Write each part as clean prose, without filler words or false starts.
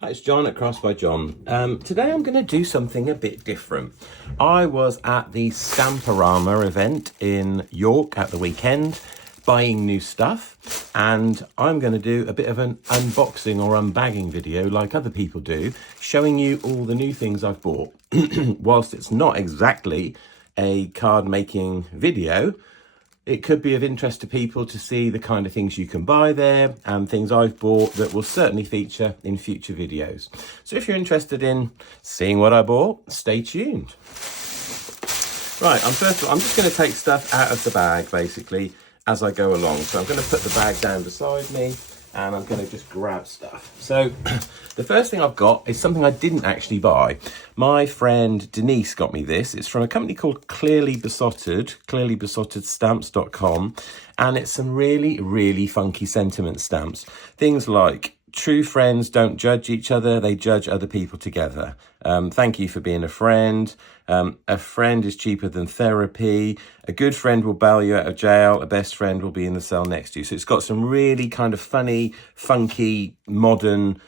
Hi, it's John at Crafts by John. Today I'm going to do something a bit different. I was at the Stamperama event in York at the weekend, buying new stuff, and I'm going to do a bit of an unboxing or unbagging video like other people do, showing you all the new things I've bought. Whilst it's not exactly a card making video, it could be of interest to people to see the kind of things you can buy there and things I've bought that will certainly feature in future videos. So if you're interested in seeing what I bought, stay tuned. Right, I'm just going to take stuff out of the bag basically as I go along. So I'm going to put the bag down beside me and I'm going to just grab stuff. So the first thing I've got is something I didn't actually buy. My friend Denise got me this. It's from a company called Clearly Besotted Stamps.com, and it's some really, really funky sentiment stamps. Things like, true friends don't judge each other, they judge other people together. Thank you for being a friend. A friend is cheaper than therapy. A good friend will bail you out of jail. A best friend will be in the cell next to you. So it's got some really kind of funny, funky, modern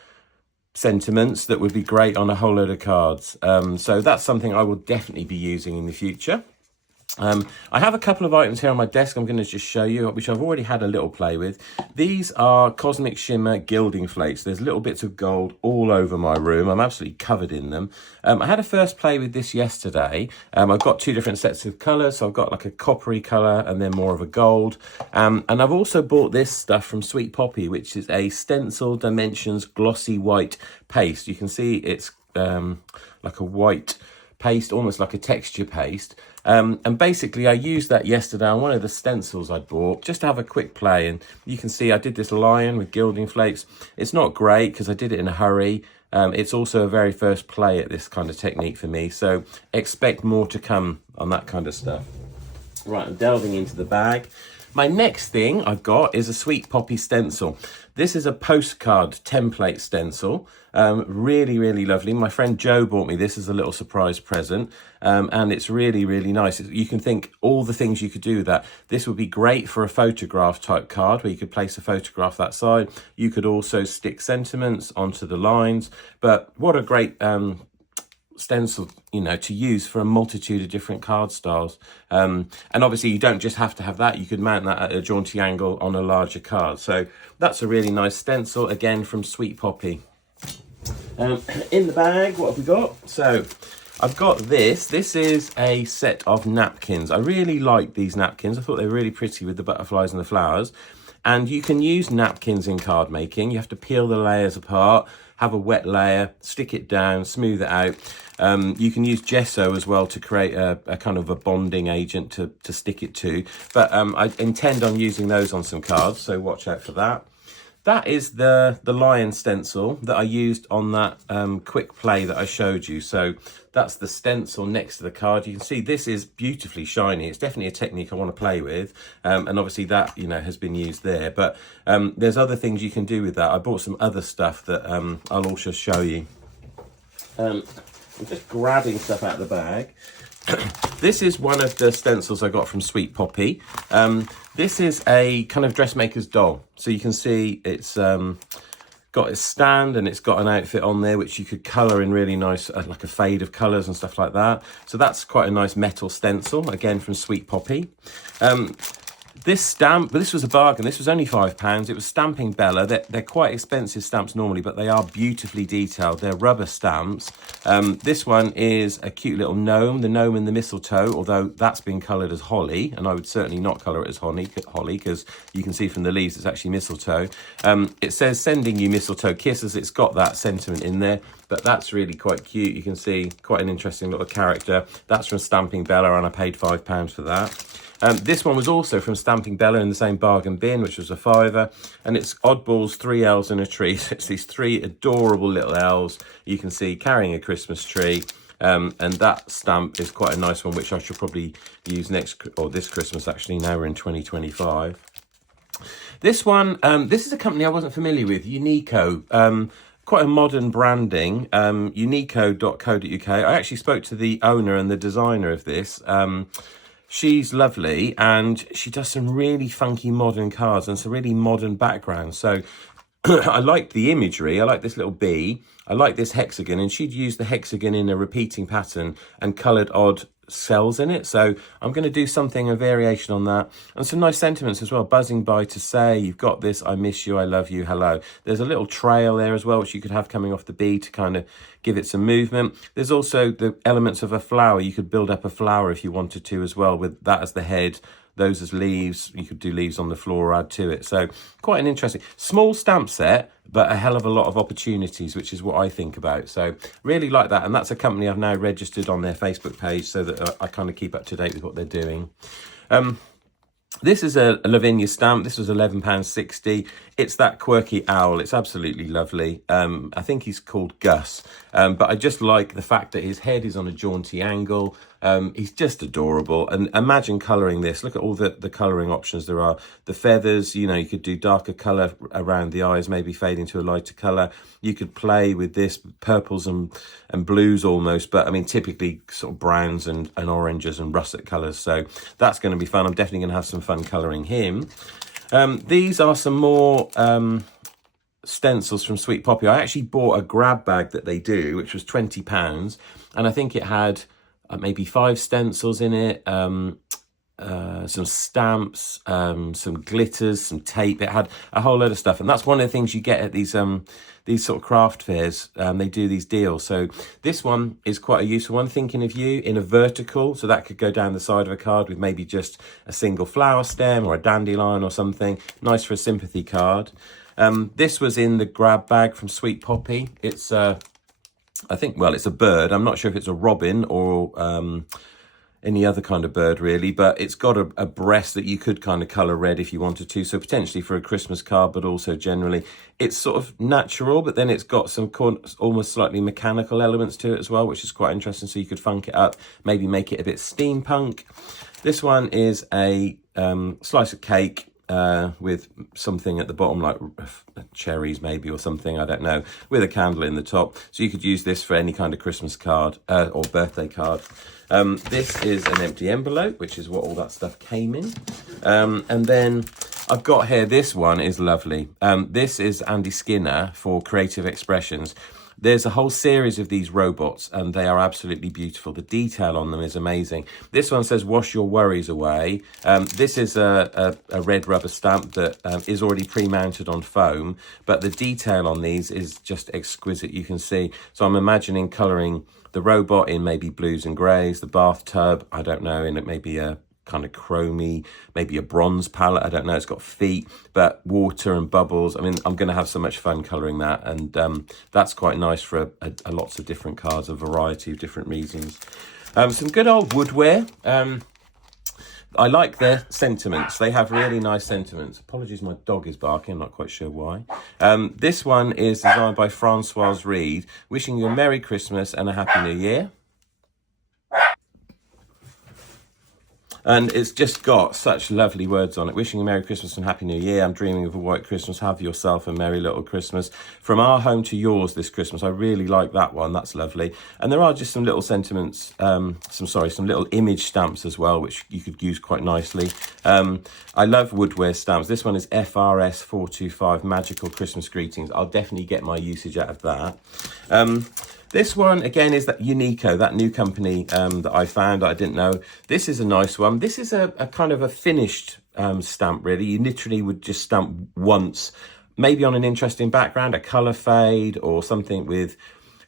sentiments that would be great on a whole load of cards. So that's something I will definitely be using in the future. I have a couple of items here on my desk I'm going to just show you, which I've already had a little play with. These are Cosmic Shimmer gilding flakes. There's little bits of gold all over my room. I'm absolutely covered in them. I had a first play with this yesterday. I've got two different sets of colours. So I've got like a coppery colour and then more of a gold. And I've also bought this stuff from Sweet Poppy, which is a Stencil Dimensions glossy white paste. You can see it's like a white paste, almost like a texture paste. And basically I used that yesterday on one of the stencils I bought just to have a quick play, and you can see I did this lion with gilding flakes. It's not great because I did it in a hurry. It's also a very first play at this kind of technique for me, so expect more to come on that kind of stuff. Right, I'm delving into the bag. My next thing I've got is a Sweet Poppy stencil. This is a postcard template stencil. Really, really lovely. My friend Joe bought me this as a little surprise present. And it's really, really nice. You can think all the things you could do with that. This would be great for a photograph type card where you could place a photograph that side. You could also stick sentiments onto the lines. But what a great stencil, you know, to use for a multitude of different card styles. And obviously you don't just have to have that, you could mount that at a jaunty angle on a larger card. So that's a really nice stencil, again from Sweet Poppy. In the bag, what have we got? So I've got this is a set of napkins. I really like these napkins. I thought they were really pretty with the butterflies and the flowers. And you can use napkins in card making. You have to peel the layers apart, have a wet layer, stick it down, smooth it out. You can use gesso as well to create a kind of a bonding agent to stick it to. But I intend on using those on some cards, so watch out for that. That is the lion stencil that I used on that quick play that I showed you. So that's the stencil next to the card. You can see this is beautifully shiny. It's definitely a technique I want to play with. And obviously that, you know, has been used there. But there's other things you can do with that. I bought some other stuff that I'll also show you. I'm just grabbing stuff out of the bag. This is one of the stencils I got from Sweet Poppy. This is a kind of dressmaker's doll. So you can see it's got its stand and it's got an outfit on there which you could colour in really nice, like a fade of colours and stuff like that. So that's quite a nice metal stencil, again from Sweet Poppy. This stamp, but this was a bargain. This was only £5. It was Stamping Bella. They're quite expensive stamps normally, but they are beautifully detailed. They're rubber stamps. This one is a cute little gnome, the gnome and the mistletoe, although that's been coloured as holly, and I would certainly not colour it as holly because you can see from the leaves it's actually mistletoe. It says sending you mistletoe kisses. It's got that sentiment in there, but that's really quite cute. You can see quite an interesting little character. That's from Stamping Bella, and I paid £5 for that. This one was also from Stamping Bella in the same bargain bin, which was a £5, and it's Oddballs 3 elves in a tree. So it's these 3 adorable little elves you can see carrying a Christmas tree, and that stamp is quite a nice one, which I should probably use this Christmas actually. Now we're in 2025. This one, this is a company I wasn't familiar with, Unico. Quite a modern branding, unico.co.uk. I actually spoke to the owner and the designer of this. She's lovely and she does some really funky modern cards and some really modern backgrounds. So I liked the imagery. I like this little bee. I like this hexagon, and she'd used the hexagon in a repeating pattern and coloured odd cells in it. So I'm going to do something, a variation on that. And some nice sentiments as well. Buzzing by to say, you've got this, I miss you, I love you, hello. There's a little trail there as well, which you could have coming off the bee to kind of give it some movement. There's also the elements of a flower. You could build up a flower if you wanted to as well, with that as the head, those as leaves. You could do leaves on the floor or add to it. So quite an interesting small stamp set, but a hell of a lot of opportunities, which is what I think about. So really like that. And that's a company I've now registered on their Facebook page so that I kind of keep up to date with what they're doing. This is a Lavinia stamp. This was £11.60. It's that quirky owl. It's absolutely lovely. I think he's called Gus. But I just like the fact that his head is on a jaunty angle. He's just adorable. And imagine colouring this. Look at all the colouring options there are. The feathers, you know, you could do darker colour around the eyes, maybe fading to a lighter colour. You could play with this, purples and blues almost. But, I mean, typically sort of browns and oranges and russet colours. So that's going to be fun. I'm definitely going to have some fun colouring him. These are some more stencils from Sweet Poppy. I actually bought a grab bag that they do, which was £20. And I think it had maybe 5 stencils in it, some stamps, some glitters, some tape. It had a whole load of stuff. And that's one of the things you get at these sort of craft fairs. They do these deals. So this one is quite a useful one. Thinking of you in a vertical. So that could go down the side of a card with maybe just a single flower stem or a dandelion or something. Nice for a sympathy card. This was in the grab bag from Sweet Poppy. It's I think, well, it's a bird. I'm not sure if it's a robin or any other kind of bird, really, but it's got a breast that you could kind of colour red if you wanted to. So potentially for a Christmas card, but also generally it's sort of natural, but then it's got some almost slightly mechanical elements to it as well, which is quite interesting. So you could funk it up, maybe make it a bit steampunk. This one is a slice of cake with something at the bottom like cherries maybe or something, I don't know, with a candle in the top. So you could use this for any kind of Christmas card or birthday card. This is an empty envelope, which is what all that stuff came in. And then I've got here, this one is lovely. This is Andy Skinner for Creative Expressions. There's a whole series of these robots and they are absolutely beautiful. The detail on them is amazing. This one says, wash your worries away. This is a red rubber stamp that is already pre-mounted on foam, but the detail on these is just exquisite, you can see. So I'm imagining colouring the robot in maybe blues and greys, the bathtub, I don't know, in maybe a kind of chromy, maybe a bronze palette, I don't know. It's got feet, but water and bubbles. I mean, I'm going to have so much fun colouring that, and that's quite nice for a lots of different cards, a variety of different reasons. Some good old woodware. I like their sentiments. They have really nice sentiments. Apologies, my dog is barking. I'm not quite sure why. This one is designed by Francoise Reed. Wishing you a Merry Christmas and a Happy New Year. And it's just got such lovely words on it. Wishing you a Merry Christmas and Happy New Year. I'm dreaming of a white Christmas. Have yourself a merry little Christmas. From our home to yours this Christmas. I really like that one. That's lovely. And there are just some little sentiments, some little image stamps as well, which you could use quite nicely. I love woodware stamps. This one is FRS 425 Magical Christmas Greetings. I'll definitely get my usage out of that. This one, again, is that Unico, that new company that I found that I didn't know. This is a nice one. This is a kind of a finished stamp, really. You literally would just stamp once, maybe on an interesting background, a colour fade or something with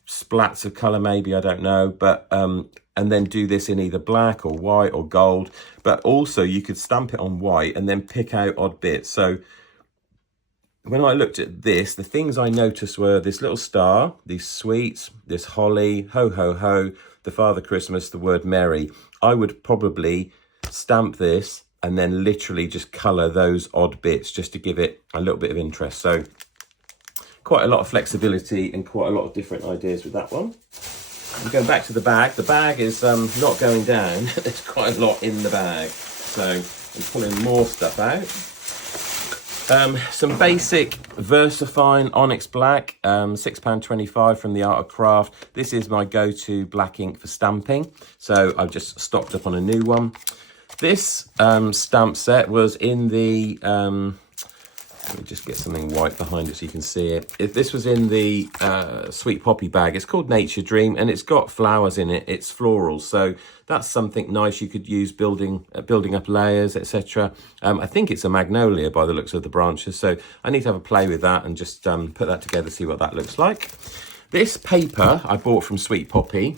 splats of colour maybe, I don't know. But and then do this in either black or white or gold. But also you could stamp it on white and then pick out odd bits. So when I looked at this, the things I noticed were this little star, these sweets, this holly, ho, ho, ho, the Father Christmas, the word merry. I would probably stamp this and then literally just colour those odd bits just to give it a little bit of interest. So quite a lot of flexibility and quite a lot of different ideas with that one. I'm going back to the bag. The bag is not going down. There's quite a lot in the bag. So I'm pulling more stuff out. Some basic VersaFine Onyx Black, £6.25 from the Art of Craft. This is my go-to black ink for stamping, so I've just stocked up on a new one. This stamp set was in the Let me just get something white behind it so you can see it. If this was in the Sweet Poppy bag, it's called Nature Dream, and it's got flowers in it. It's floral, so that's something nice you could use building up layers, etc. I think it's a magnolia by the looks of the branches, so I need to have a play with that and just put that together, see what that looks like. This paper I bought from Sweet Poppy.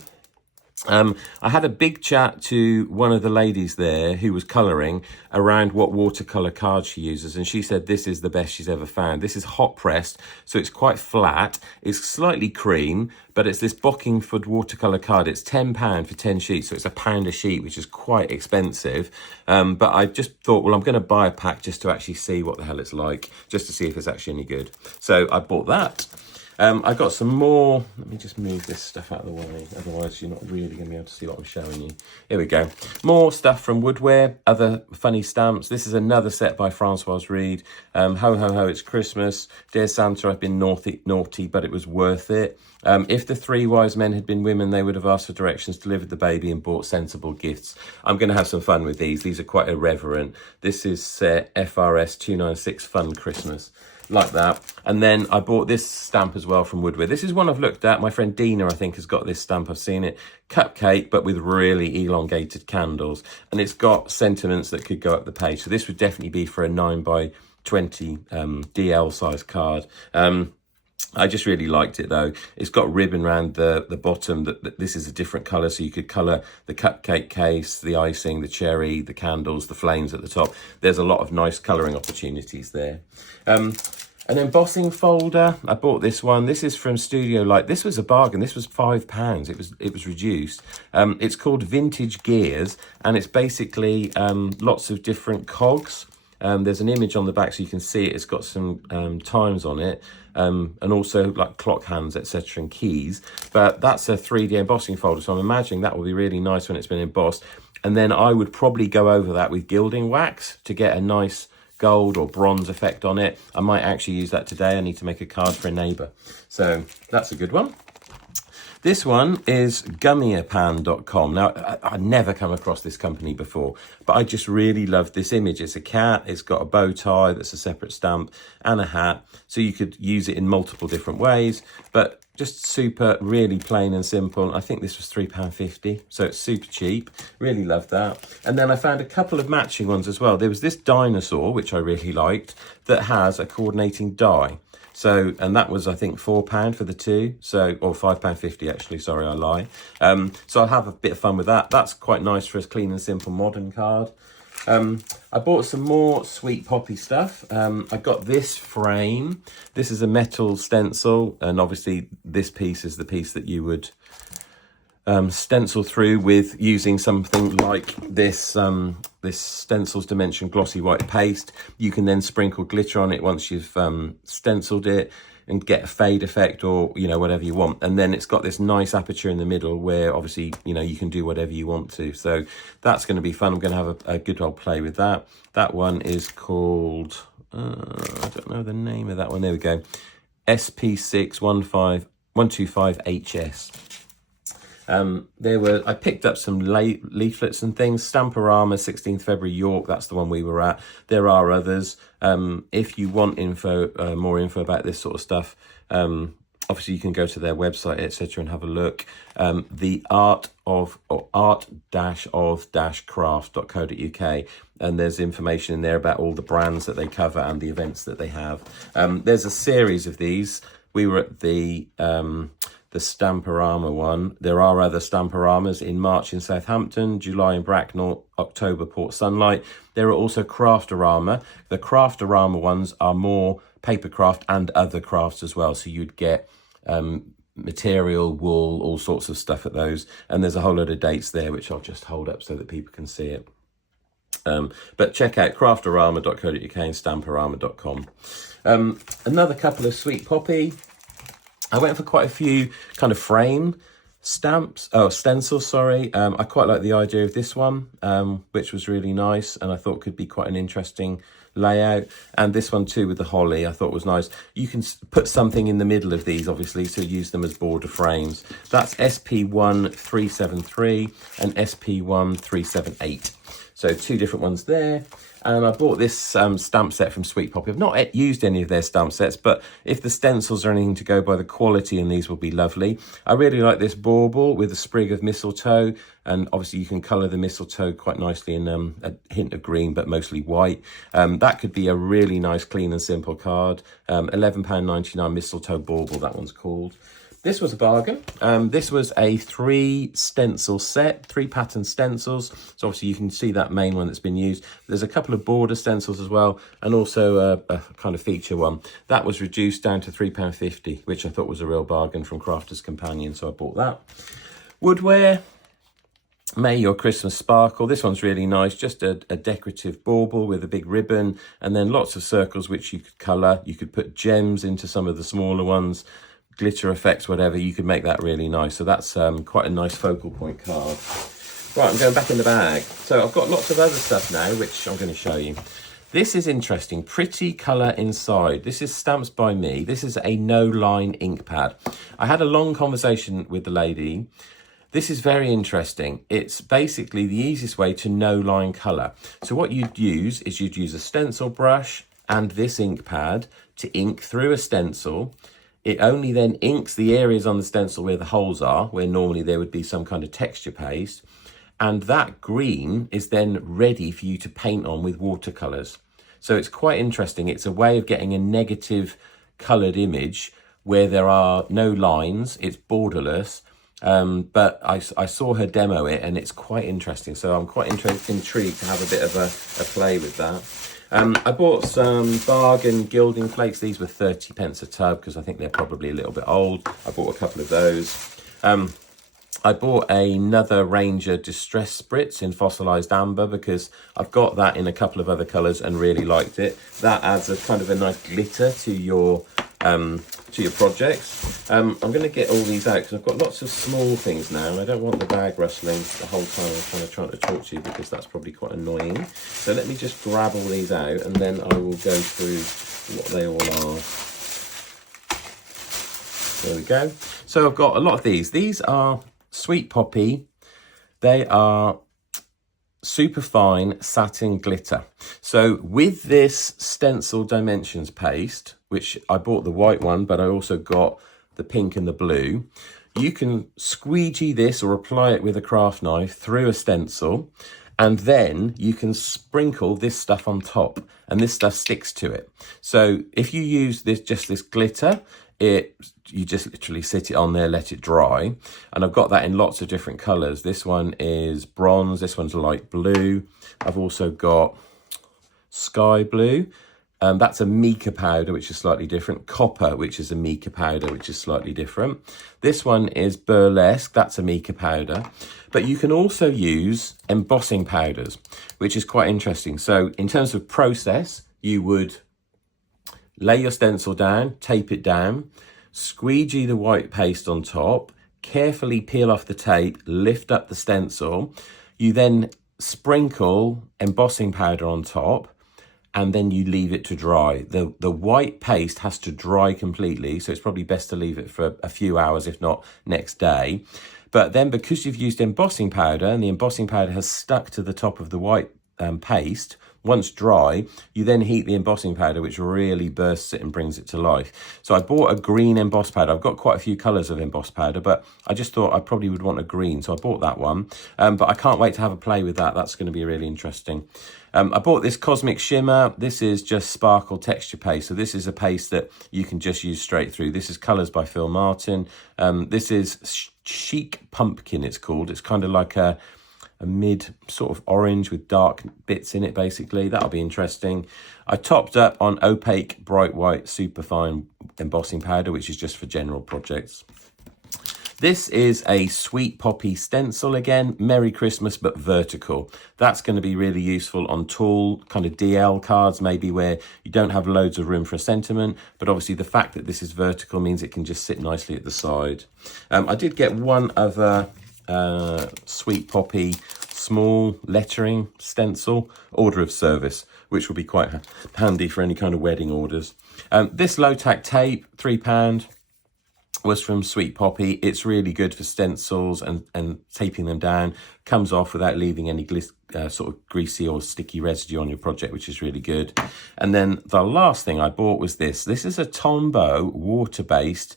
I had a big chat to one of the ladies there who was colouring around what watercolour card she uses, and she said this is the best she's ever found. This is hot pressed, so it's quite flat. It's slightly cream, but it's this Bockingford watercolour card. It's £10 for 10 sheets, so it's £1 a sheet, which is quite expensive. But I just thought, well, I'm going to buy a pack just to actually see what the hell it's like, just to see if it's actually any good. So I bought that. I got some more. Let me just move this stuff out of the way, otherwise you're not really going to be able to see what I'm showing you. Here we go. More stuff from Woodware, other funny stamps. This is another set by Francoise Reed. Ho, ho, ho, it's Christmas. Dear Santa, I've been naughty, but it was worth it. If the 3 wise men had been women, they would have asked for directions, delivered the baby, and bought sensible gifts. I'm going to have some fun with these. These are quite irreverent. This is FRS 296 Fun Christmas. Like that. And then I bought this stamp as well from Woodware. This is one I've looked at. My friend Dina, I think, has got this stamp. I've seen it. Cupcake, but with really elongated candles. And it's got sentiments that could go up the page. So this would definitely be for a 9x20 DL size card. I just really liked it though. It's got ribbon around the bottom that this is a different colour, so you could colour the cupcake case, the icing, the cherry, the candles, the flames at the top. There's a lot of nice colouring opportunities there. An embossing folder. I bought this one. This is from Studio Light. This was a bargain. This was £5. It was reduced. It's called Vintage Gears, and it's basically lots of different cogs. There's an image on the back so you can see it. It's got some times on it, and also like clock hands, etc., and keys. But that's a 3D embossing folder, so I'm imagining that will be really nice when it's been embossed. And then I would probably go over that with gilding wax to get a nice gold or bronze effect on it. I might actually use that today. I need to make a card for a neighbour. So that's a good one. This one is gummierpan.com. Now, I never come across this company before, but I just really love this image. It's a cat, it's got a bow tie that's a separate stamp, and a hat. So you could use it in multiple different ways, but just super, really plain and simple. I think this was £3.50, so it's super cheap. Really love that. And then I found a couple of matching ones as well. There was this dinosaur, which I really liked, that has a coordinating die. So, and that was, I think, £4 for the two. So, or £5.50 actually, sorry, I lie. So I'll have a bit of fun with that. That's quite nice for a clean and simple modern card. I bought some more Sweet Poppy stuff. I got this frame. This is a metal stencil, and obviously this piece is the piece that you would stencil through with using something like this this Stencils Dimension glossy white paste. You can then sprinkle glitter on it once you've stenciled it and get a fade effect, or whatever you want. And then it's got this nice aperture in the middle where obviously you can do whatever you want to. So that's going to be fun. I'm going to have a good old play with that. That one is called I don't know the name of that one. There we go. SP615125HS. I picked up some leaflets and things. Stamperama, 16th February, York. That's the one we were at. There are others. If you want more info about this sort of stuff, obviously you can go to their website, etc., and have a look. The art-of-craft.co.uk, and there's information in there about all the brands that they cover and the events that they have. There's a series of these. We were at the Stamperama one. There are other Stamperamas in March in Southampton, July in Bracknell, October Port Sunlight. There are also Craftorama. The Craftorama ones are more papercraft and other crafts as well. So you'd get material, wool, all sorts of stuff at those. And there's a whole load of dates there, which I'll just hold up so that people can see it. But check out craftorama.co.uk and stamperama.com. Another couple of Sweet Poppy. I went for quite a few kind of frame stencils, sorry. I quite like the idea of this one, which was really nice, and I thought could be quite an interesting layout. And this one too with the holly, I thought was nice. You can put something in the middle of these, obviously, so use them as border frames. That's SP1373 and SP1378. So 2 different ones there. And I bought this stamp set from Sweet Poppy. I've not used any of their stamp sets, but if the stencils are anything to go by, the quality in these will be lovely. I really like this bauble with a sprig of mistletoe, and obviously you can colour the mistletoe quite nicely in a hint of green, but mostly white. That could be a really nice, clean and simple card. £11.99 mistletoe bauble, that one's called. This was a bargain. This was a 3 stencil set, 3 pattern stencils. So obviously you can see that main one that's been used. There's a couple of border stencils as well, and also a kind of feature one. That was reduced down to £3.50, which I thought was a real bargain from Crafter's Companion, so I bought that. Woodware, May Your Christmas Sparkle. This one's really nice, just a decorative bauble with a big ribbon, and then lots of circles which you could colour. You could put gems into some of the smaller ones, glitter effects, whatever. You could make that really nice. So that's quite a nice focal point card. Right, I'm going back in the bag. So I've got lots of other stuff now, which I'm going to show you. This is interesting. Pretty colour inside. This is Stamps by Me. This is a no-line ink pad. I had a long conversation with the lady. This is very interesting. It's basically the easiest way to no-line colour. So what you'd use is you'd use a stencil brush and this ink pad to ink through a stencil. It only then inks the areas on the stencil where the holes are, where normally there would be some kind of texture paste. And that green is then ready for you to paint on with watercolours. So it's quite interesting. It's a way of getting a negative coloured image where there are no lines. It's borderless. But I saw her demo it, and it's quite interesting. So I'm quite intrigued to have a bit of a play with that. I bought some bargain gilding flakes. These were 30p a tub because I think they're probably a little bit old. I bought a couple of those. I bought another Ranger Distress Spritz in fossilized amber because I've got that in a couple of other colours and really liked it. That adds a kind of a nice glitter to your projects. I'm going to get all these out because I've got lots of small things now, and I don't want the bag rustling the whole time I'm kind of trying to talk to you, because that's probably quite annoying. So let me just grab all these out, and then I will go through what they all are. There we go. So I've got a lot of these. These are Sweet Poppy. They are super fine satin glitter. So with this stencil dimensions paste, which I bought the white one, but I also got the pink and the blue, you can squeegee this or apply it with a craft knife through a stencil, and then you can sprinkle this stuff on top, and this stuff sticks to it. So if you use this glitter, you just literally sit it on there, let it dry. And I've got that in lots of different colours. This one is bronze, this one's light blue. I've also got sky blue. That's a mica powder, which is slightly different. Copper, which is a mica powder, which is slightly different. This one is burlesque, that's a mica powder. But you can also use embossing powders, which is quite interesting. So in terms of process, you would lay your stencil down, tape it down, squeegee the white paste on top, carefully peel off the tape, lift up the stencil. You then sprinkle embossing powder on top, and then you leave it to dry. The white paste has to dry completely, so it's probably best to leave it for a few hours, if not next day. But then because you've used embossing powder, and the embossing powder has stuck to the top of the white paste, once dry, you then heat the embossing powder, which really bursts it and brings it to life. So I bought a green emboss powder. I've got quite a few colours of emboss powder, but I just thought I probably would want a green, so I bought that one. But I can't wait to have a play with that. That's going to be really interesting. I bought this Cosmic Shimmer. This is just sparkle texture paste. So this is a paste that you can just use straight through. This is Colours by Phil Martin. This is Chic Pumpkin, it's called. It's kind of like a mid sort of orange with dark bits in it, basically. That'll be interesting. I topped up on opaque bright white superfine embossing powder, which is just for general projects. This is a Sweet Poppy stencil again, Merry Christmas, but vertical. That's going to be really useful on tall kind of DL cards, maybe where you don't have loads of room for a sentiment, but obviously the fact that this is vertical means it can just sit nicely at the side. I did get one other Sweet Poppy small lettering stencil, order of service, which will be quite handy for any kind of wedding orders. This low tack tape, £3. was from Sweet Poppy. It's really good for stencils and taping them down. Comes off without leaving any sort of greasy or sticky residue on your project, which is really good. And then the last thing I bought was this. This is a Tombow water-based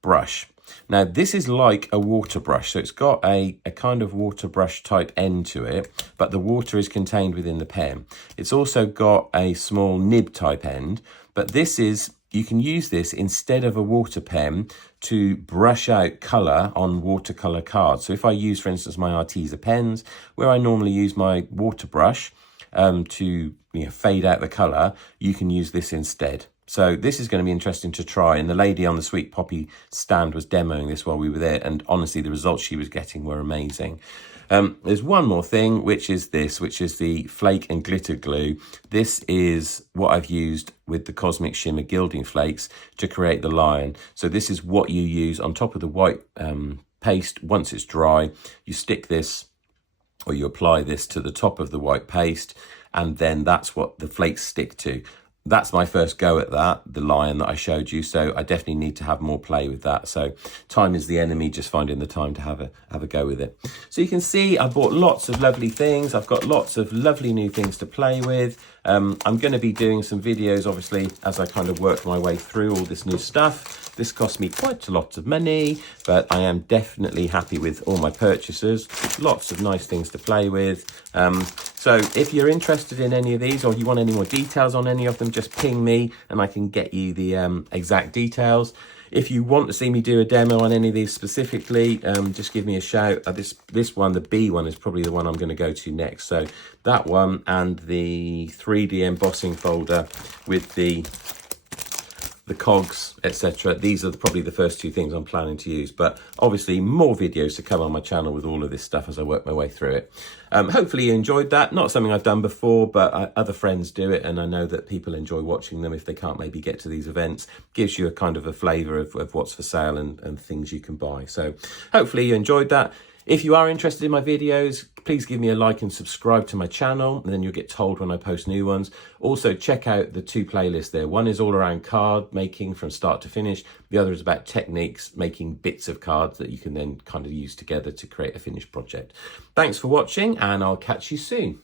brush. Now, this is like a water brush, so it's got a kind of water brush type end to it, but the water is contained within the pen. It's also got a small nib type end, but this is, you can use this instead of a water pen to brush out colour on watercolour cards. So if I use, for instance, my Arteza pens, where I normally use my water brush to fade out the colour, you can use this instead. So this is going to be interesting to try. And the lady on the Sweet Poppy stand was demoing this while we were there. And honestly, the results she was getting were amazing. There's one more thing, which is the flake and glitter glue. This is what I've used with the Cosmic Shimmer gilding flakes to create the lion. So this is what you use on top of the white paste. Once it's dry, you stick this, or you apply this to the top of the white paste, and then that's what the flakes stick to. That's my first go at that, the lion that I showed you. So I definitely need to have more play with that. So time is the enemy, just finding the time to have a go with it. So you can see I bought lots of lovely things. I've got lots of lovely new things to play with. I'm going to be doing some videos, obviously, as I kind of work my way through all this new stuff. This cost me quite a lot of money, but I am definitely happy with all my purchases. Lots of nice things to play with. So if you're interested in any of these, or you want any more details on any of them, just ping me and I can get you the exact details. If you want to see me do a demo on any of these specifically, just give me a shout. This one, the B one, is probably the one I'm going to go to next. So that one and the 3D embossing folder with the cogs, etc. These are probably the first two things I'm planning to use, but obviously more videos to come on my channel with all of this stuff as I work my way through it. Hopefully you enjoyed that. Not something I've done before, but other friends do it, and I know that people enjoy watching them if they can't maybe get to these events. Gives you a kind of a flavour of what's for sale and things you can buy. So hopefully you enjoyed that. If you are interested in my videos, please give me a like and subscribe to my channel, and then you'll get told when I post new ones. Also, check out the two playlists there. One is all around card making from start to finish. The other is about techniques, making bits of cards that you can then kind of use together to create a finished project. Thanks for watching, and I'll catch you soon.